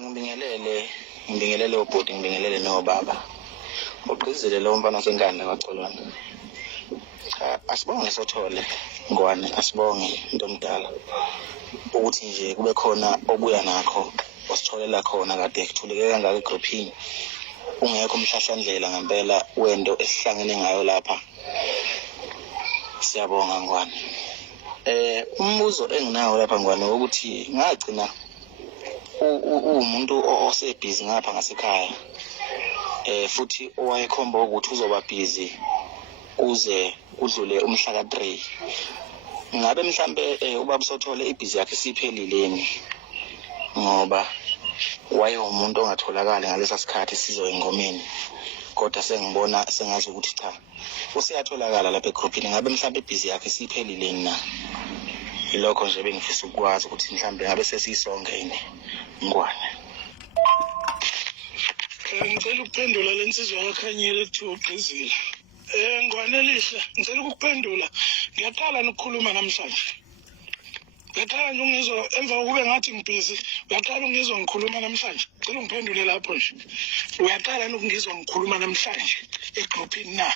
Ngibingelele ubhuti, ngibingelele nobaba. Ugqizile lo mfana senkanda kaColwane. Asibonge sothole ngwane, asibonge into omdala ukuthi nje kube khona obuya nakho ositholela khona kade kuthuleke kangaka egroupini. Ungekho umhlahlandlela ngempela wento esihlangene ngayo lapha. Siyabonga ngwane. Umbuzo enginawo lapha ngwane ukuthi ngagcina umuntu osebhizi ngapha ngasekhaya, futhi owayekhomba ukuthi uzoba busy uze udlule umhla ka3. Ngabe mhlambe ubaba Sothole ibhizi yakhe siphelileni ngoba wayewumuntu ongatholakala ngalesa sikhathi sizo engomeni, kodwa sengibona sengazi ukuthi cha useyatholakala lapha egroupini. Ngabe mhlambe ibhizi yakhe siphelileni na? Ilokho nje bengifisa ukwazi ukuthi mhlambe ngabe sesisonke yini ngwane. Ngicela ukuphendula lensizwa yakhanyile ekuthiwa ugqizile. Ngwane lihle, ngicela ukuphendula. Ngiyaqala nokukhuluma namhlanje. Ngiyaqala nje ungizwa emva kokube ngathi ngibhizi, uyaqala ungizwa ngikhuluma namhlanje. Ngicela ungiphendule lapho nje. Uyaqala nokungizwa ngikhuluma namhlanje egroupini na?